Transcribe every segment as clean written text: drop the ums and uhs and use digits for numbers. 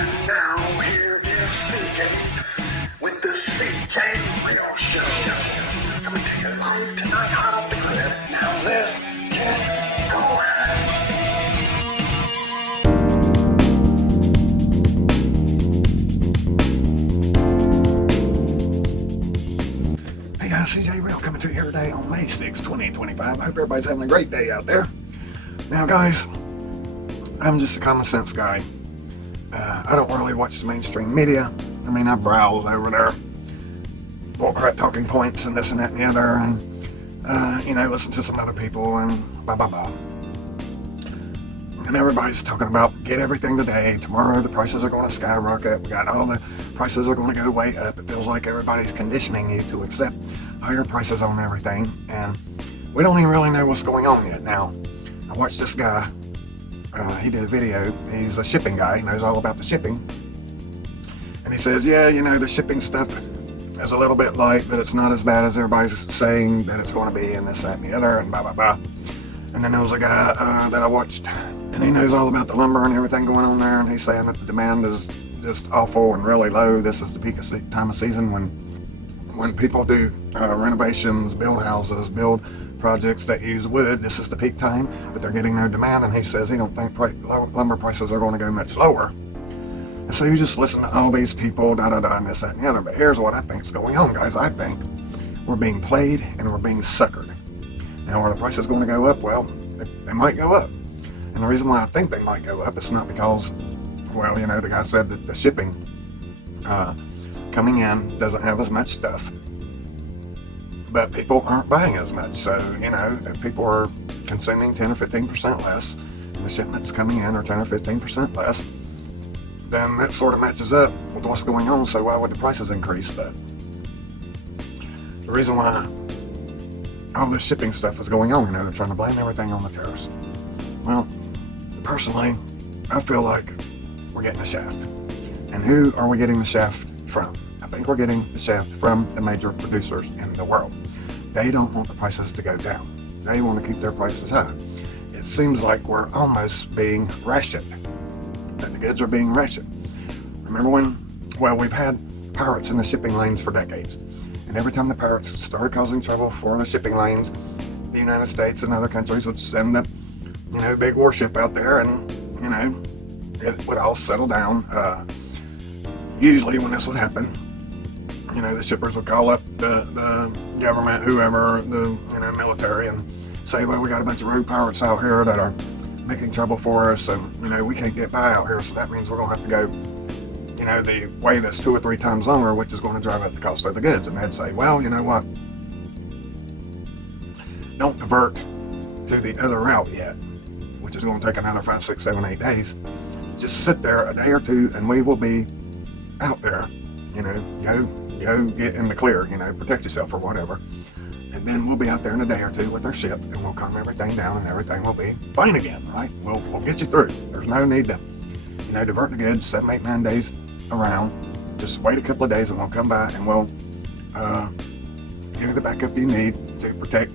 And now here is CJ with the CJ Real Show. Coming to you live tonight out of the crib. Now let's get going. Hey guys, CJ Real coming to you here today on May 6, 2025. I hope everybody's having a great day out there. Now guys, I'm just a common sense guy. I don't really watch the mainstream media. I mean, I browse over there, bullcrap talking points and this and that and the other, and listen to some other people and blah blah blah. And everybody's talking about get everything today. Tomorrow the prices are going to skyrocket. We got all the prices are going to go way up. It feels like everybody's conditioning you to accept higher prices on everything, and we don't even really know what's going on yet. Now, I watched this guy. He did a video. He's a shipping guy. He knows all about the shipping. And he says, yeah, the shipping stuff is a little bit light, but it's not as bad as everybody's saying that it's going to be, and this, that, and the other, and blah, blah, blah. And then there was a guy that I watched, and he knows all about the lumber and everything going on there, and he's saying that the demand is just awful and really low. This is the peak of time of season when people do renovations, build houses, build projects that use wood. This is the peak time, but they're getting no demand, and he says he don't think lumber prices are going to go much lower. And so you just listen to all these people, and this, that, and the other. But here's what I think is going on, guys. I think we're being played and we're being suckered. Now, are the prices going to go up? Well, they might go up. And the reason why I think they might go up is not because, the guy said that the shipping coming in doesn't have as much stuff. But people aren't buying as much. So, if people are consuming 10 or 15% less, and the shipments coming in are 10 or 15% less, then that sort of matches up with what's going on. So why would the prices increase? But the reason why all this shipping stuff is going on, they're trying to blame everything on the tariffs. Well, personally, I feel like we're getting a shaft. And who are we getting the shaft from? I think we're getting the shaft from the major producers in the world. They don't want the prices to go down. They want to keep their prices high. It seems like we're almost being rationed. That the goods are being rationed. Remember we've had pirates in the shipping lanes for decades. And every time the pirates started causing trouble for the shipping lanes, the United States and other countries would send a big warship out there, and, it would all settle down. Usually when this would happen, the shippers would call up the government, whoever, the military, and say, well, we got a bunch of rogue pirates out here that are making trouble for us, and we can't get by out here, so that means we're going to have to go the way that's 2 or 3 times longer, which is going to drive up the cost of the goods. And they'd say, well, you know what, don't divert to the other route yet, which is going to take another 5, 6, 7, 8 days. Just sit there a day or two, and we will be out there. Go get in the clear, protect yourself or whatever. And then we'll be out there in a day or two with our ship, and we'll calm everything down, and everything will be fine again, right? We'll get you through. There's no need to, divert the goods 7, 8, 9 days around. Just wait a couple of days, and we'll come by, and we'll give you the backup you need to protect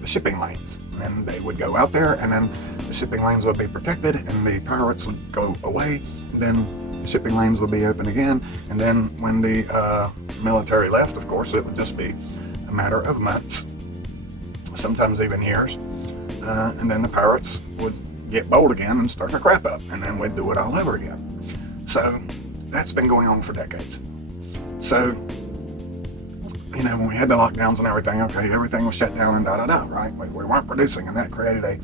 the shipping lanes. And they would go out there, and then the shipping lanes would be protected, and the pirates would go away, and then the shipping lanes would be open again. And then when the military left, of course, it would just be a matter of months, sometimes even years, and then the pirates would get bold again and start to crap up, and then we'd do it all over again. So that's been going on for decades. So when we had the lockdowns and everything, okay, everything was shut down and right? We weren't producing, and that created a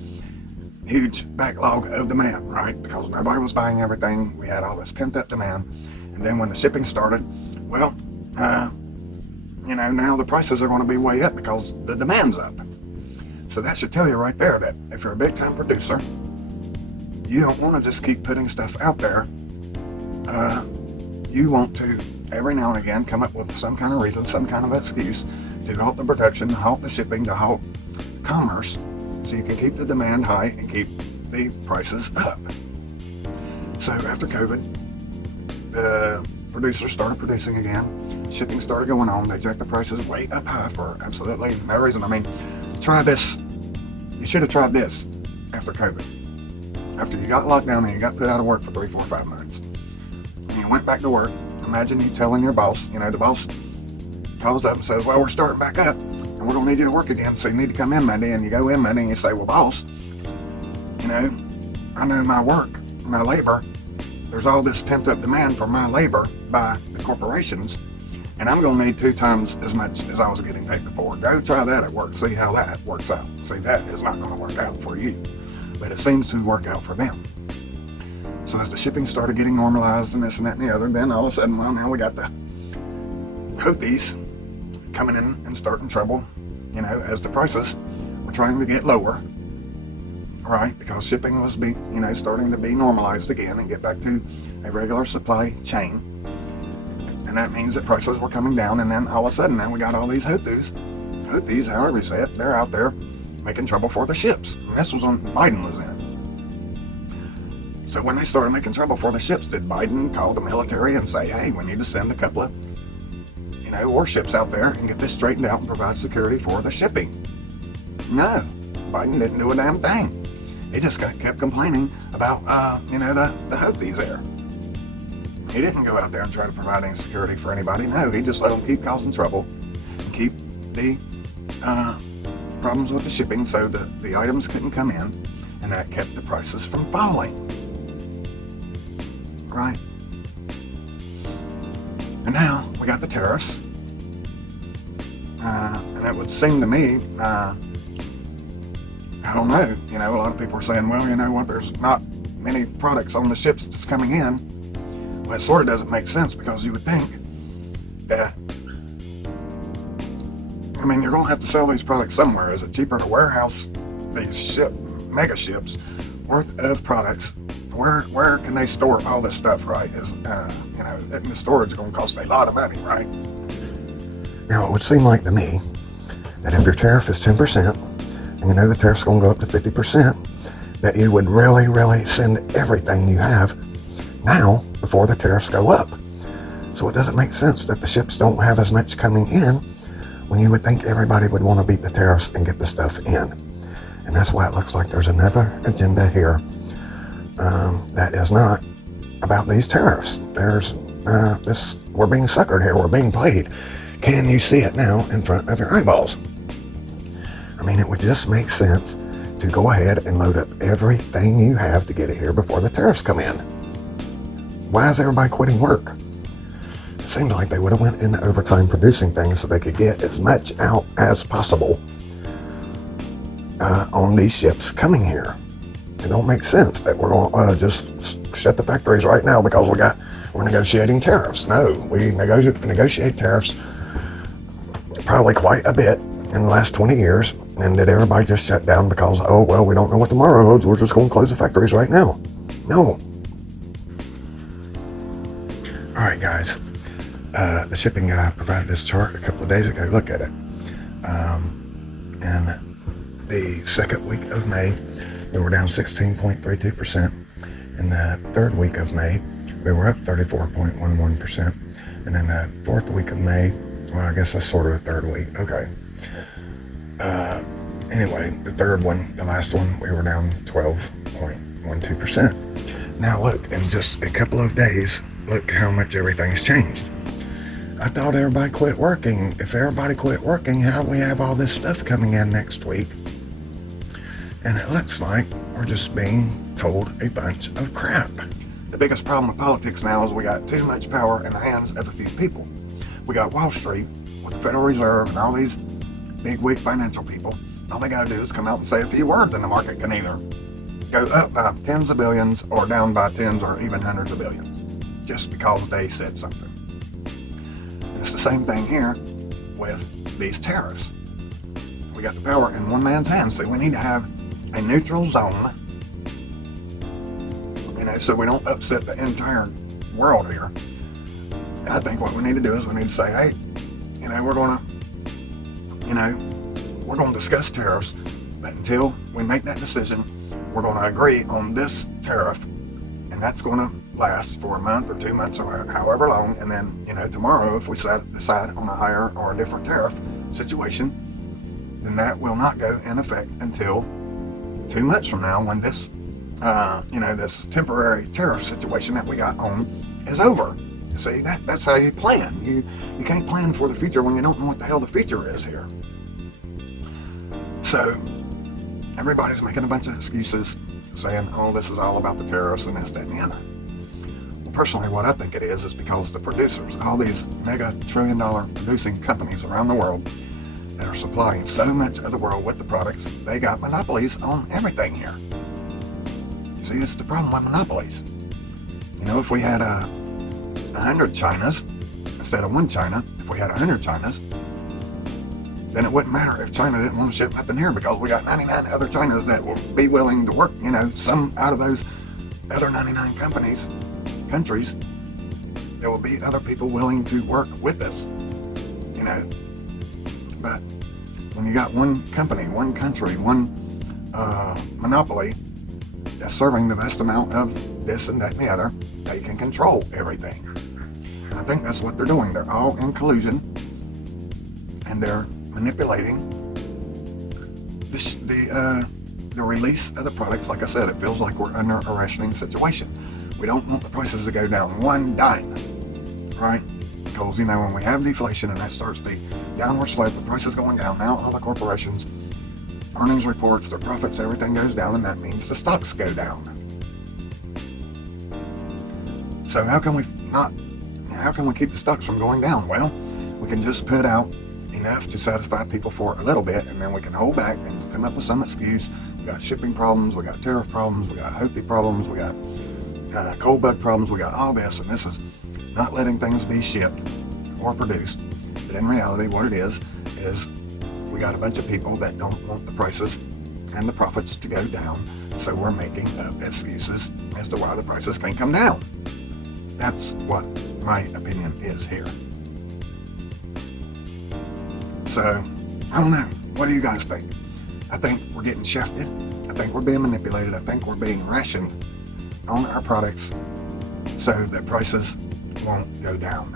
huge backlog of demand, right? Because nobody was buying everything. We had all this pent up demand, and then when the shipping started, well, now the prices are going to be way up because the demand's up. So that should tell you right there that if you're a big time producer, you don't want to just keep putting stuff out there. You want to, every now and again, come up with some kind of reason, some kind of excuse to halt the production, to halt the shipping, to halt commerce, so you can keep the demand high and keep the prices up. So after COVID, the producers started producing again. Shipping started going on. They jacked the prices way up high for absolutely no reason. I mean, try this. You should have tried this after COVID. After you got locked down and you got put out of work for 3, 4, 5 months. and you went back to work, imagine you telling your boss, the boss calls up and says, well, we're starting back up, and we're going to need you to work again, so you need to come in Monday. And you go in Monday and you say, well, boss, I know my work, my labor, there's all this pent-up demand for my labor by the corporations, and I'm going to need 2 times as much as I was getting paid before. Go try that at work. See how that works out. See, that is not going to work out for you, but it seems to work out for them. So as the shipping started getting normalized and this and that and the other, then all of a sudden, well, now we got the Houthis coming in and starting trouble, as the prices were trying to get lower, right? Because shipping was starting to be normalized again and get back to a regular supply chain. And that means that prices were coming down, and then all of a sudden now we got all these Houthis, however you say it, they're out there making trouble for the ships. And this was when Biden was in. So when they started making trouble for the ships, did Biden call the military and say, hey, we need to send a couple of, warships out there and get this straightened out and provide security for the shipping? No, Biden didn't do a damn thing. He just kept complaining about, the Houthis there. He didn't go out there and try to provide any security for anybody. No, he just let them keep causing trouble and keep the problems with the shipping so that the items couldn't come in, and that kept the prices from falling. Right? And now we got the tariffs. And it would seem to me, I don't know, a lot of people are saying, well, there's not many products on the ships that's coming in. Well, it sort of doesn't make sense, because you would think that, you're going to have to sell these products somewhere. Is it cheaper to warehouse these mega ships worth of products? Where can they store all this stuff, right? The storage is going to cost a lot of money, right? Now, it would seem like to me that if your tariff is 10%, and the tariff's going to go up to 50%, that you would really, really send everything you have now before the tariffs go up. So it doesn't make sense that the ships don't have as much coming in when you would think everybody would want to beat the tariffs and get the stuff in. And that's why it looks like there's another agenda here that is not about these tariffs. There's we're being suckered here. We're being played. Can you see it now in front of your eyeballs? It would just make sense to go ahead and load up everything you have to get it here before the tariffs come in. Why is everybody quitting work? It seems like they would have went into overtime producing things so they could get as much out as possible on these ships coming here. It don't make sense that we're going to just shut the factories right now because we're negotiating tariffs. No, we negotiate tariffs probably quite a bit in the last 20 years, and did everybody just shut down because, we don't know what tomorrow holds, we're just going to close the factories right now? No. Alright guys, the shipping guy provided this chart a couple of days ago. Look at it. And the second week of May, we were down 16.32%. In the third week of May, we were up 34.11%. And then the fourth week of May, well, I guess that's sort of the third week. Okay. Anyway, the third one, the last one, we were down 12.12%. Now look, in just a couple of days, look how much everything's changed. I thought everybody quit working. If everybody quit working, how do we have all this stuff coming in next week? And it looks like we're just being told a bunch of crap. The biggest problem with politics now is we got too much power in the hands of a few people. We got Wall Street with the Federal Reserve and all these big wig financial people. All they got to do is come out and say a few words, and the market can either go up by tens of billions or down by tens or even hundreds of billions, just because they said something. And it's the same thing here with these tariffs. We got the power in one man's hands, so we need to have a neutral zone, so we don't upset the entire world here. And I think what we need to do is we need to say, hey, we're going to discuss tariffs, but until we make that decision, we're going to agree on this tariff, and that's going to last for a month or 2 months or however long. And then, tomorrow, if we decide on a higher or a different tariff situation, then that will not go in effect until 2 months from now, when this this temporary tariff situation that we got on is over. See, that's how you plan. You can't plan for the future when you don't know what the hell the future is here. So everybody's making a bunch of excuses, saying, oh, this is all about the tariffs and this, that, and the other. Well, personally, what I think it is because the producers, all these mega trillion-dollar producing companies around the world that are supplying so much of the world with the products, they got monopolies on everything here. See, it's the problem with monopolies. If we had 100 Chinas instead of one China, if we had 100 Chinas, then it wouldn't matter if China didn't want to ship nothing here, because we got 99 other Chinas that will be willing to work. Some out of those other 99 countries, there will be other people willing to work with us. But when you got one company, one country, one monopoly that's serving the vast amount of this and that and the other, they can control everything. And I think that's what they're doing. They're all in collusion, and they're manipulating the release of the products. Like I said, it feels like we're under a rationing situation. We don't want the prices to go down one dime, right? Because, when we have deflation and that starts the downward slope, the prices going down, now all the corporations, earnings reports, their profits, everything goes down, and that means the stocks go down. So how can we keep the stocks from going down? Well, we can just put out enough to satisfy people for a little bit, and then we can hold back and come up with some excuse. We got shipping problems, we got tariff problems, we got Houthi problems, we got cold bug problems, we got all this, and this is not letting things be shipped or produced. But in reality, what it is we got a bunch of people that don't want the prices and the profits to go down, so we're making up excuses as to why the prices can't come down. That's what my opinion is here. So, I don't know. What do you guys think? I think we're getting shafted. I think we're being manipulated. I think we're being rationed on our products so that prices won't go down.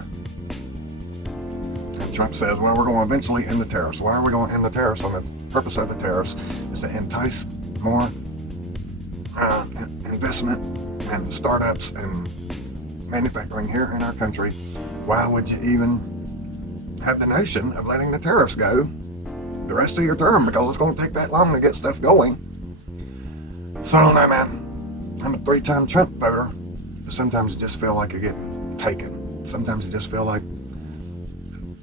And Trump says, well, we're going to eventually end the tariffs. Why are we going to end the tariffs? Well, the purpose of the tariffs is to entice more investment and startups and manufacturing here in our country. Why would you even have the notion of letting the tariffs go the rest of your term? Because it's going to take that long to get stuff going. So I don't know, man. I'm a 3-time Trump voter, but sometimes you just feel like you're getting taken. Sometimes you just feel like,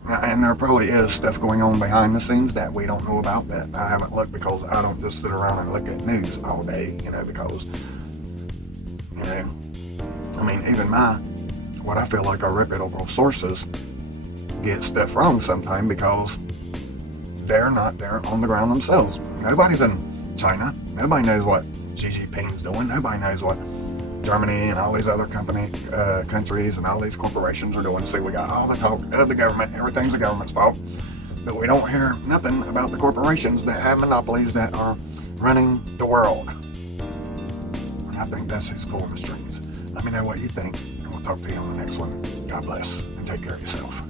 and there probably is stuff going on behind the scenes that we don't know about, that I haven't looked, because I don't just sit around and look at news all day, because, even what I feel like are reputable sources get stuff wrong sometimes, because they're not there on the ground themselves. Nobody's in China. Nobody knows what Xi Jinping's doing. Nobody knows what Germany and all these other countries and all these corporations are doing. See, we got all the talk of the government. Everything's the government's fault. But we don't hear nothing about the corporations that have monopolies that are running the world. And I think that's who's pulling the strings. Let me know what you think, and we'll talk to you on the next one. God bless, and take care of yourself.